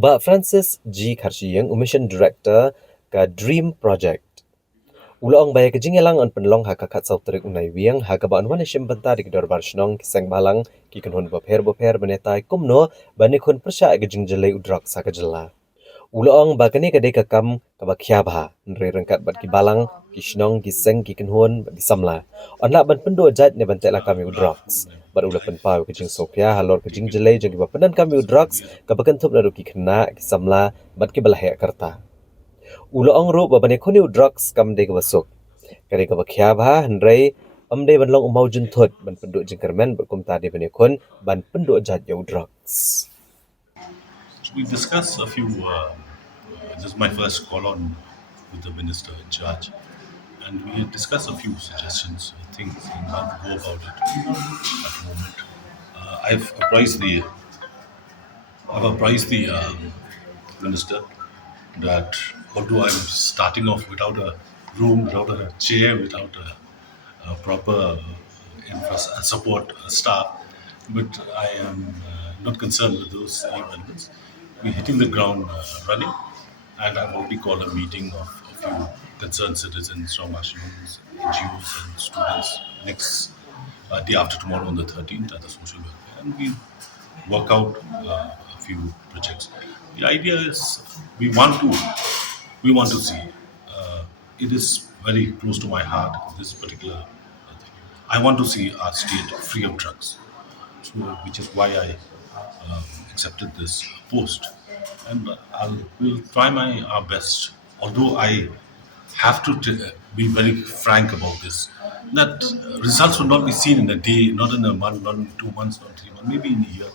Uba Francis G. Karshiyang, Mission Director ka Dream Project. Uloong bay ka jingïalang an penlong ha kakat sautrik unai wiang ha kabaan wan ishim banta di kedor barshnong kisang balang ki kanhon bopher benetai kumno bani khun persya ka jingjalai udrak sa ka jylla. Uloong ba kani kadai ka kam kabakya bha nre rengkat bat ki balang ki shnong ki seng ki kanhon bat ki samla. Onla ban pynduhjait ne bantai la kami udraks. Bat ula penpau ka jing sopya halor ka jingjalai jang ki bapanan kami udraks kabakan thup na ki kena ki samla bat ki balahya karta. Uloong ru babane khoni drugs kam de basuk kare ka bakhya bha handrai amde banlong umau jun thot ban pendu jingkermen berkum tadi bane khon ban pendu jat yau drugs. We discussed a few. This is my first call on with the minister in charge, and we had discussed a few suggestions, things on how to go about it at the moment. I've apprised the minister that although I'm starting off without a room, without a chair, without a proper support staff, but I am not concerned with those elements. We're hitting the ground running, and I've already called a meeting of a few concerned citizens from Ashram's, NGOs, and students next day after tomorrow on the 13th at the social welfare, and we work out a few projects. The idea is we want to see. It is very close to my heart. This particular thing. I want to see our state free of drugs, so which is why I accepted this post, and will try my our best. Although I have to be very frank about this, that results will not be seen in a day, not in a month, not in 2 months, not 3 months, maybe in a year.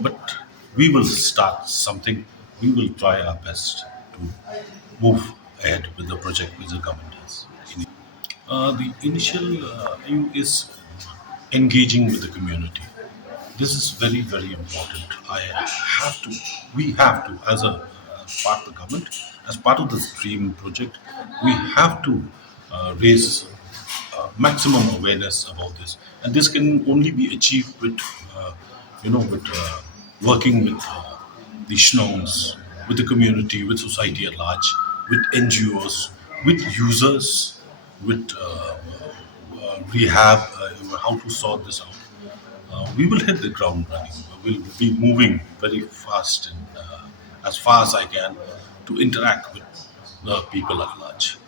But we will start something. We will try our best to move ahead with the project which the government has. The initial aim is engaging with the community. This is very, very important. We have to, as part of the government, as part of this dream project, we have to raise maximum awareness about this. And this can only be achieved with, working with the shnongs, with the community, with society at large, with NGOs, with users, with rehab, how to sort this out. We will hit the ground running. We'll be moving very fast and as far as I can to interact with the people at large.